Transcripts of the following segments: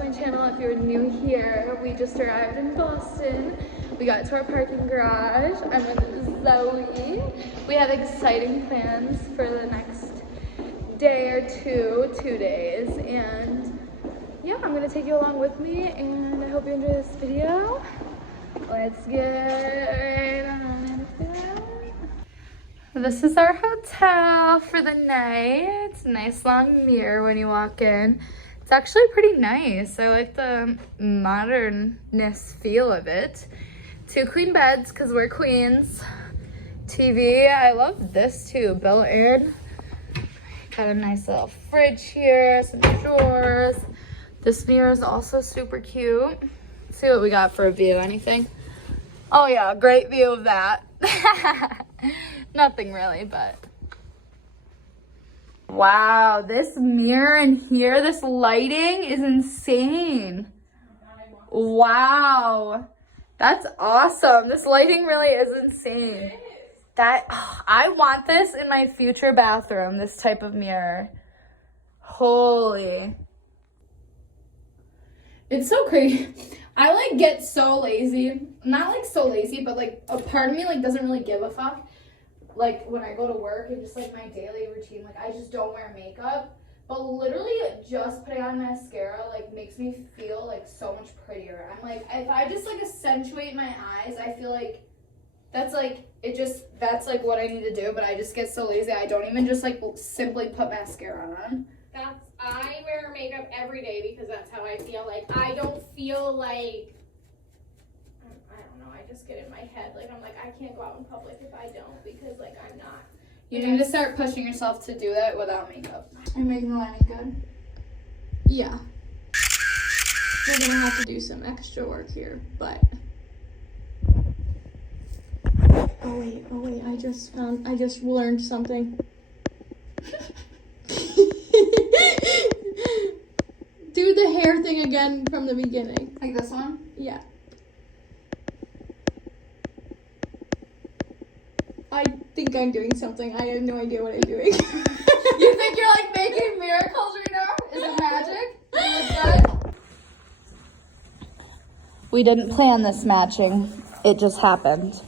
to my channel. If you're new here, we just arrived in Boston. We got to our parking garage. I'm with Zoe. We have exciting plans for the next day or 2 days, and yeah, I'm gonna take you along with me, and I hope you enjoy this video. Let's get on into it. This is our hotel for the night. It's a nice long mirror when you walk in. It's actually pretty nice. I like the modernness feel of it. 2 queen beds because we're queens. TV, I love this too, built in. Got a nice little fridge here, some drawers. This mirror is also super cute. Let's see what we got for a view, anything? Oh yeah, great view of that. Nothing really, but. Wow, this mirror in here, this lighting is insane. Wow, that's awesome. This lighting really is insane. I want this in my future bathroom, this type of mirror. Holy. It's so crazy. I like get so lazy. Not like so lazy, but like a part of me like doesn't really give a fuck. Like when I go to work and just like my daily routine, like I just don't wear makeup. But literally just putting on mascara like makes me feel like so much prettier. I'm like, if I just like accentuate my eyes, I feel like that's like that's like what I need to do. But I just get so lazy. I don't even just like simply put mascara on. I wear makeup every day because that's how I feel. Like I don't feel like, I don't know, I just get in my head. Like I'm like, I can't go out in public if I don't, because like I'm not. You need to start pushing yourself to do that without makeup. Are you making the lining good? Yeah. We're gonna have to do some extra work here, but. Oh wait, I just learned something. Do the hair thing again from the beginning. Like this one? Yeah. I think I'm doing something. I have no idea what I'm doing. You think you're like making miracles right now? Is it magic? Is it good? We didn't plan this matching. It just happened.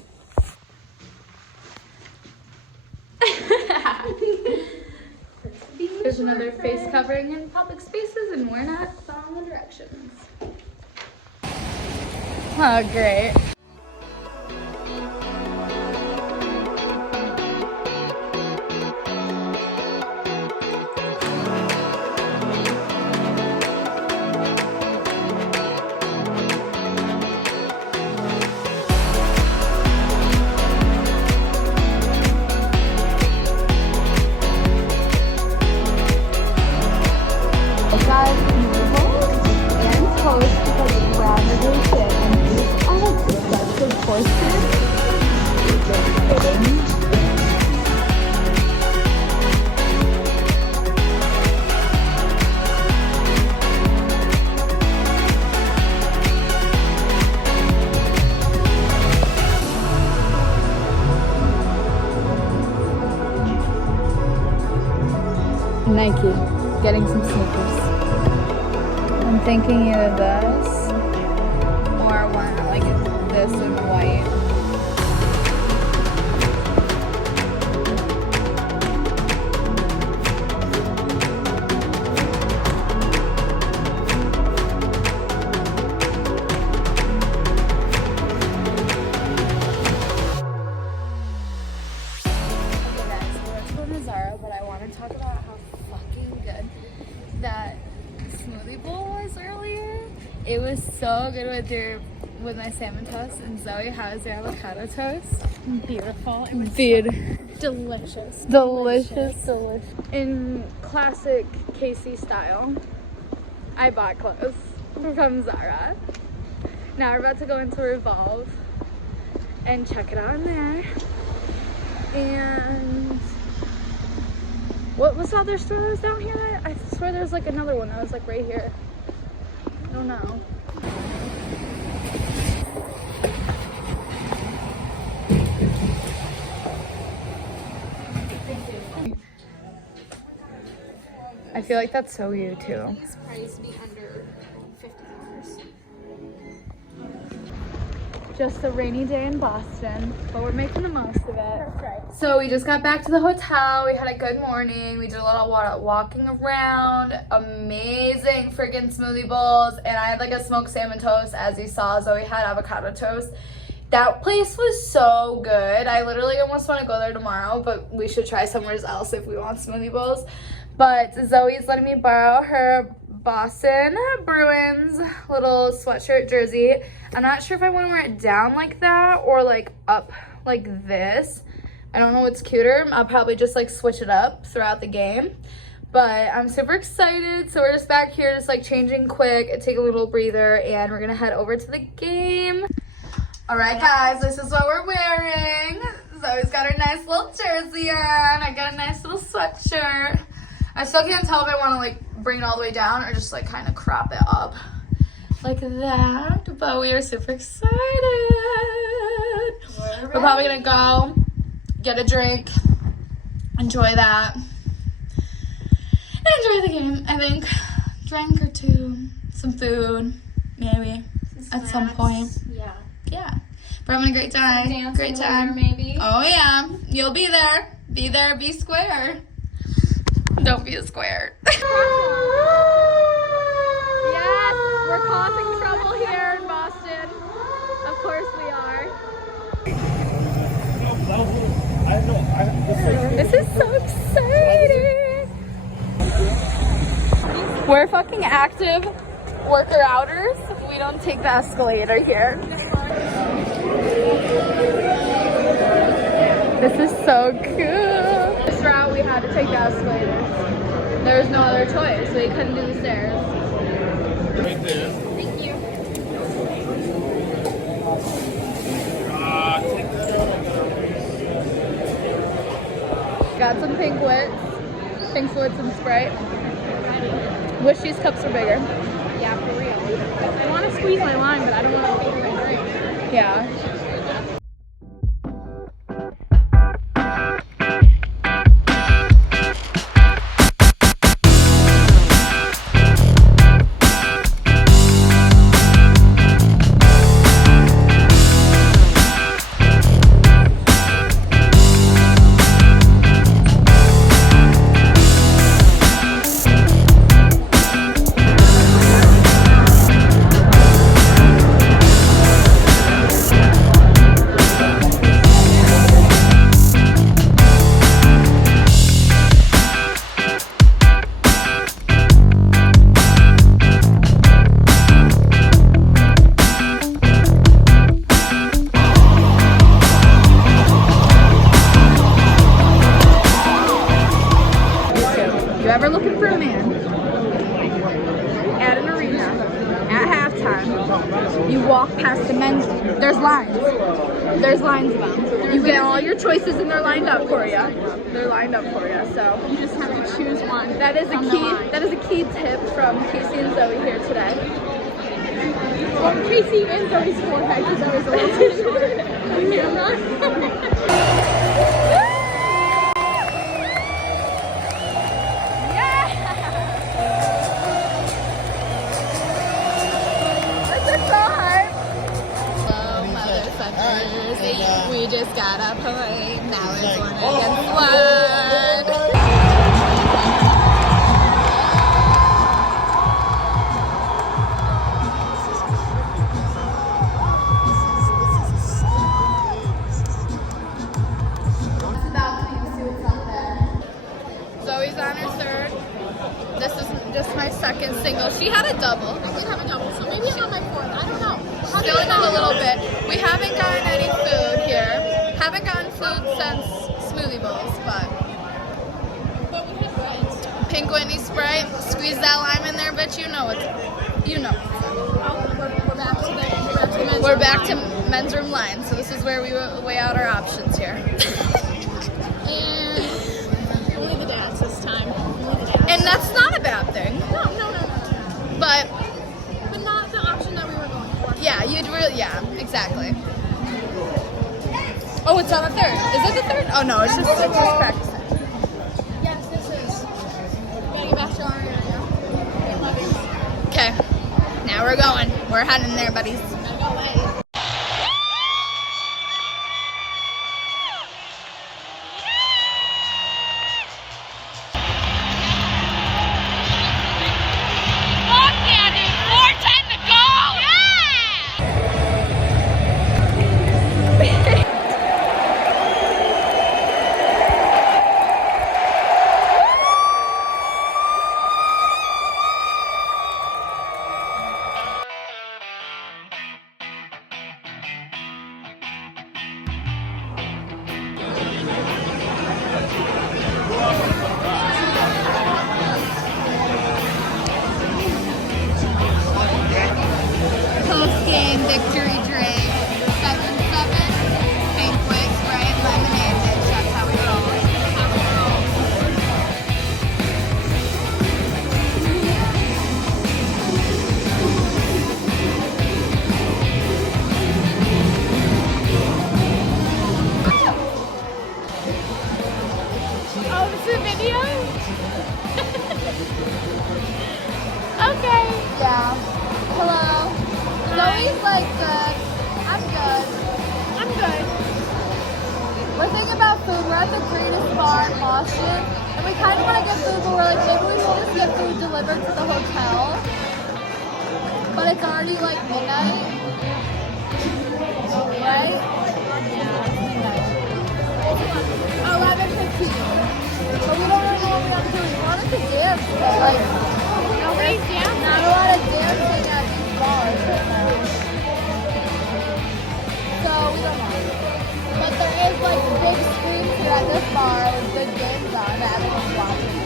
There's another face covering in public spaces, and we're not following the directions. Oh, great. Nike, getting some sneakers. I'm thinking either this or one like this in white. Okay guys, so let's go to Zara, but I want to talk about how fucking good that smoothie bowl was earlier. It was so good with my salmon toast, and Zoe has your avocado toast. Beautiful. It was delicious. Delicious. In classic Casey style, I bought clothes from Zara. Now we're about to go into Revolve and check it out in there. And what was the other store that was down here? I swear there's like another one that was like right here. I don't know. I feel like that's so you too. Please price me under $50. just a rainy day in Boston, but we're making the most of it. That's right. So we just got back to the hotel. We had a good morning. We did a lot of walking around. Amazing freaking smoothie bowls. And I had like a smoked salmon toast, as you saw. Zoe had avocado toast. That place was so good. I literally almost want to go there tomorrow, but we should try somewhere else if we want smoothie bowls. But Zoe's letting me borrow her Boston Bruins little sweatshirt jersey. I'm not sure if I want to wear it down like that or like up like this. I don't know what's cuter. I'll probably just like switch it up throughout the game. But I'm super excited. So we're just back here just like changing quick, take a little breather, and we're gonna head over to the game. All right, guys, this is what we're wearing. Zoe's got her nice little jersey on. I got a nice little sweatshirt. I still can't tell if I want to like bring it all the way down or just like kind of crop it up like that. But we are super excited. We're probably gonna go get a drink, enjoy that, and enjoy the game. I think drink or two, some food, maybe at some point. Yeah, we're having a great time. Great time, maybe. Oh yeah, you'll be there. Be there. Be square. Don't be a square. Yes, we're causing trouble here in Boston. Of course we are. This is so exciting. We're fucking active worker-outers. We don't take the escalator here. This is so cool. This route we had to take the escalators. There was no other choice. We couldn't do the stairs. Right there. Thank you. Take that Got some pink wits. Pink wits and Sprite. Wish these cups were bigger. Yeah, for real. I want to squeeze my lime, but I don't want to feed my drink. Yeah. Ever looking for a man at an arena at halftime, you walk past the men's room. There's lines of them. You get all your choices and they're lined up for you. So You just have to choose one. that is a key tip from Casey and Zoe here today. Well, Casey and Zoe's forehead is always a little too short on camera. We just got a point. Now it's 1 against 1. Zoe's on her third. This is just my second single. She had a double. I did have a double, so maybe I'm on my fourth. I don't know. Still in a little bit. We haven't gotten any food here. Haven't gotten food since smoothie bowls, but we have friends. pink Whitney Sprite. Squeeze that lime in there, bitch. You know it. We're back to the men's We're room back line. to men's room line, so this is where we weigh out our options here. And only the dads this time. Only the dads. And that's not a bad thing. No. But not the option that we were going for. yeah, exactly. Oh, it's on the third. Is it the third? Oh no, it's just practicing. Yes, this is. We gotta get back to our area. Okay, now we're going. We're heading there, buddies. Gotta go away. Okay. Yeah. Hello. Zoe's like good. I'm good. I'm good. We're thinking about food. We're at the greatest bar in Boston. And we kind of want to get food, but we're like, maybe we should just get food delivered to the hotel. But it's already like midnight. Right? Yeah, it's midnight. 11:15. But we don't really know what we have to do. We wanted to dance, but like, Nobody's dancing. not a lot of dancing at these bars right now. So we don't know. But there is like big screens here at this bar with good games on that everyone's watching.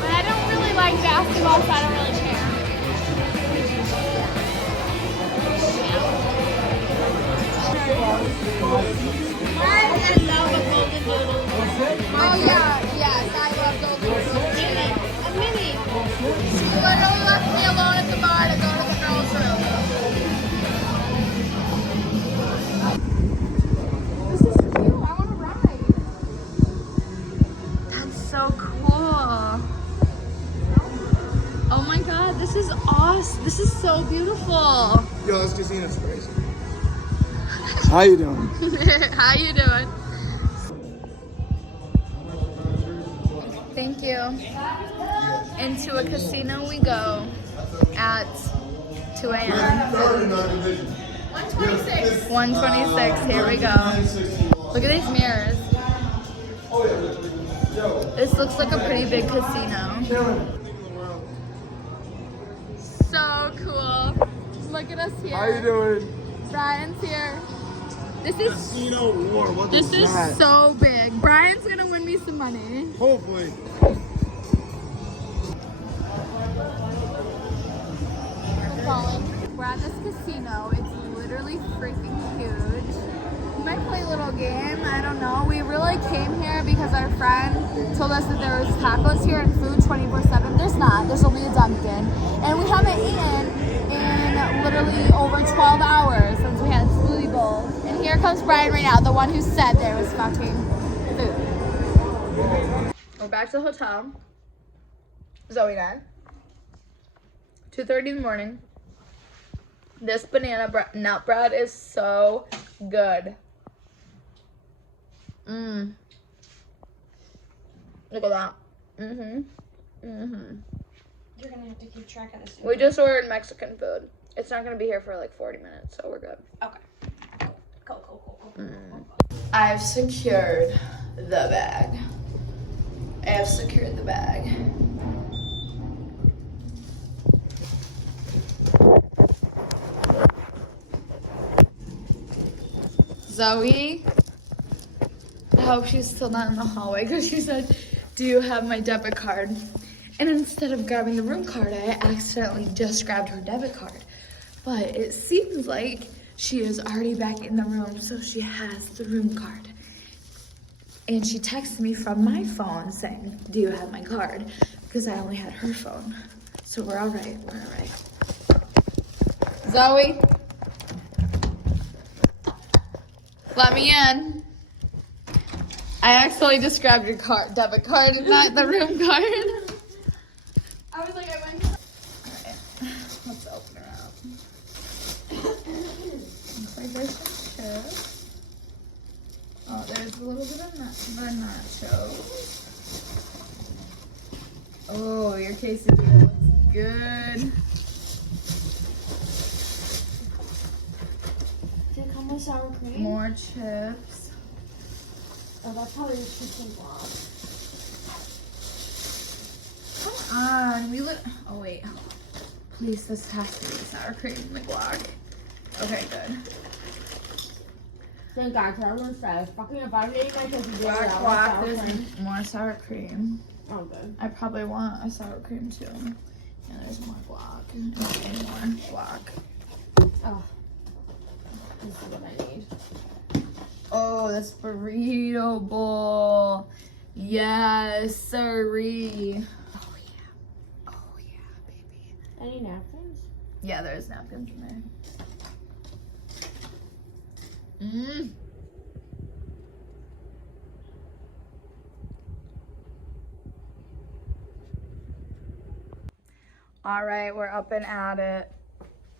But I don't really like basketball, so I don't really care. I love a golden noodle. Oh yeah, yes, I love those noodles. A mini. She literally left me alone at the bar to go to the girls' room. This is cute. I want to ride. That's so cool. Oh my god, this is awesome. This is so beautiful. Yo, this casino's crazy. How you doing? How you doing? Thank you. Into a casino we go at 2 a.m. 126. 126, here we go. Look at these mirrors. This looks like a pretty big casino. So cool. Look at us here. How you doing? Brian's here. This is Casino War. What this is that? so big. Brian's gonna win me some money. Hopefully. We're at this casino. It's literally freaking huge. We might play a little game. I don't know. We really came here because our friend told us that there was tacos here and food 24/7. There's not. There's only a Dunkin'. And we haven't eaten in literally over 12 hours since we had smoothie bowls. And here comes Brian right now, the one who said there was fucking food. We're back to the hotel. Zoe and I. 2:30 in the morning. This banana nut bread is so good. Look at that. You're gonna have to keep track of this. We just ordered Mexican food. It's not gonna be here for like 40 minutes, so we're good. Okay. Cool. I've secured the bag. I have secured the bag. Zoe, I hope she's still not in the hallway because she said, "Do you have my debit card?" And instead of grabbing the room card, I accidentally just grabbed her debit card. But it seems like she is already back in the room, so she has the room card. And she texted me from my phone saying, "Do you have my card?" Because I only had her phone. So we're all right. We're all right. Zoe, let me in. I accidentally just grabbed your debit card and not the room card. I was like, I went. Alright, let's open her up. Looks like there's some chips. Oh, there's a little bit of the nachos. Oh, your quesadilla looks good. Did it come with sour cream? More chips. Oh, that's probably the chicken block. Come on, we look. Oh wait, please, this has to be sour cream McGlock. Okay, good. Thank God, because I was gonna say, fucking if I made my quesadilla Guac, without guac, sour there's cream. more sour cream. Oh, good. I probably want a sour cream too. And there's more guac and more guac. Oh. This is what I need. Oh, this burrito bowl. Yes, sirree. Oh yeah. Oh yeah, baby. Any napkins? Yeah, there's napkins in there. Mmm. All right, we're up and at it.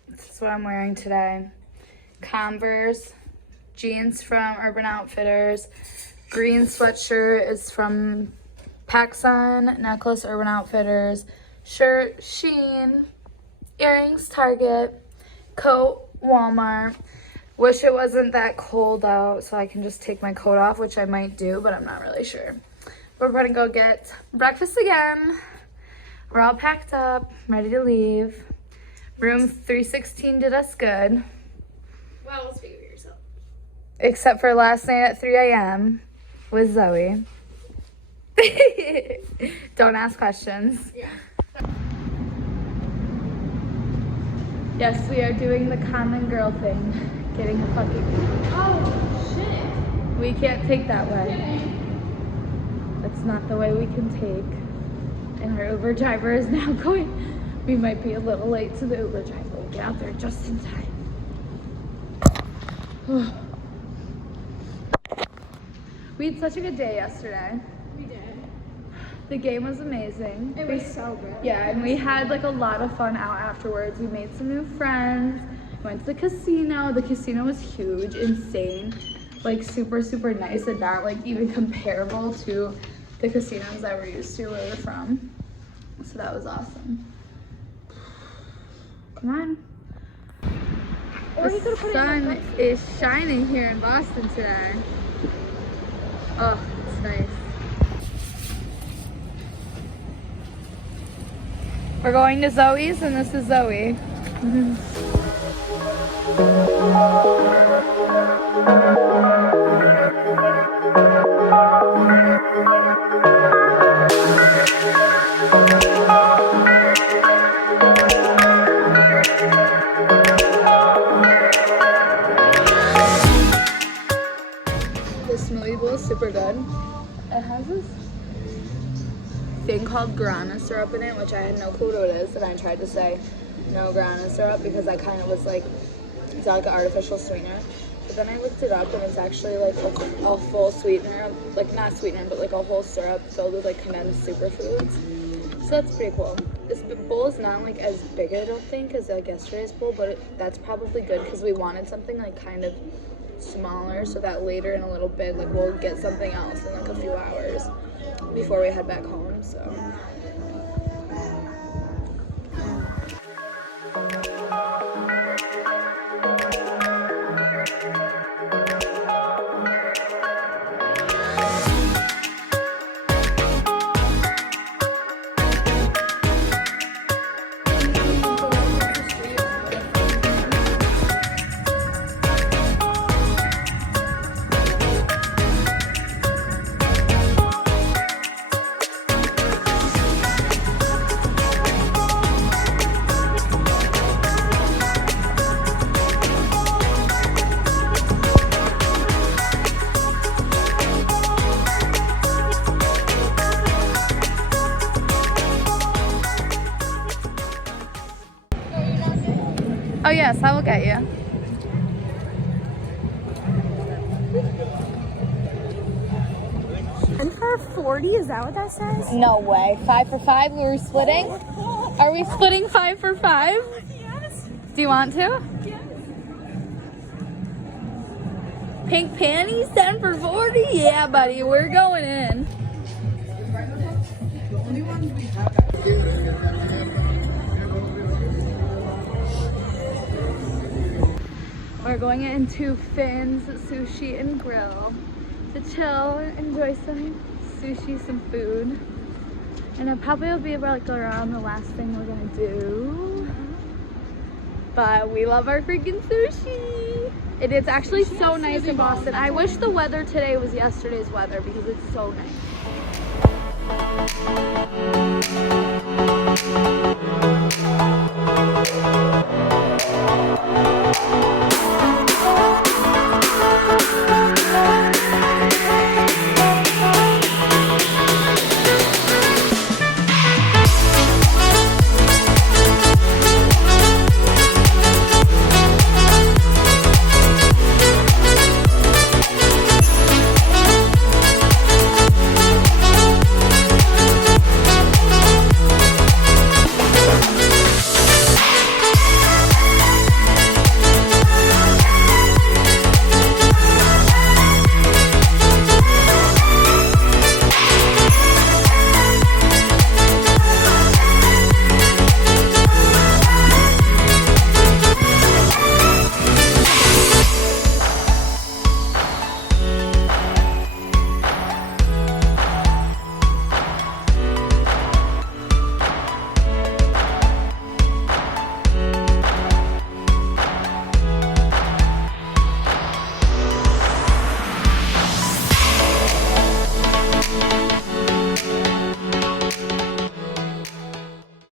This is what I'm wearing today. Converse, jeans from Urban Outfitters, green sweatshirt is from PacSun, necklace Urban Outfitters, shirt Shein, earrings Target, coat Walmart. Wish it wasn't that cold out so I can just take my coat off, which I might do, but I'm not really sure. We're gonna go get breakfast again. We're all packed up, ready to leave. Room 316 did us good. Well, speak for yourself. Except for last night at 3 a.m. with Zoe. Don't ask questions. Yeah. Yes, we are doing the common girl thing. Getting a fucking... Oh, shit. We can't take that way. That's not the way we can take. And our Uber driver is now going. We might be a little late to the Uber driver. We'll get out there just in time. We had such a good day yesterday. We did. The game was amazing. It was so good. Yeah, and we had like a lot of fun out afterwards. We made some new friends. Went to the casino. The casino was huge, insane, like super, super nice and not like even comparable to the casinos that we're used to where we're from. So that was awesome. Come on. Or you The could've put it in the sun is shining here in Boston today. Oh, it's nice. We're going to Zoe's and this is Zoe. This smoothie bowl is super good. It has this thing called guarana syrup in it, which I had no clue what it is, and I tried to say no guarana syrup because I kind of was like, it's like an artificial sweetener. But then I looked it up and it's actually like a full sweetener, like not sweetener, but like a whole syrup filled with like condensed superfoods. So that's pretty cool. This bowl is not like as big, I don't think, as like yesterday's bowl, but that's probably good because we wanted something like kind of smaller so that later in a little bit like we'll get something else in like a few hours before we head back home. So oh yes, I will get you. And for 40, is that what that says? No way. 5 for 5. We were splitting. Are we splitting 5 for 5? Yes. Do you want to? Yes. Pink panties, 10 for 40. Yeah, buddy, we're going in. We're going into Finn's Sushi and Grill to chill, enjoy some sushi, some food. And it probably will be about like around the last thing we're gonna do. But we love our freaking sushi. It is actually so nice in Boston. I wish the weather today was yesterday's weather because it's so nice.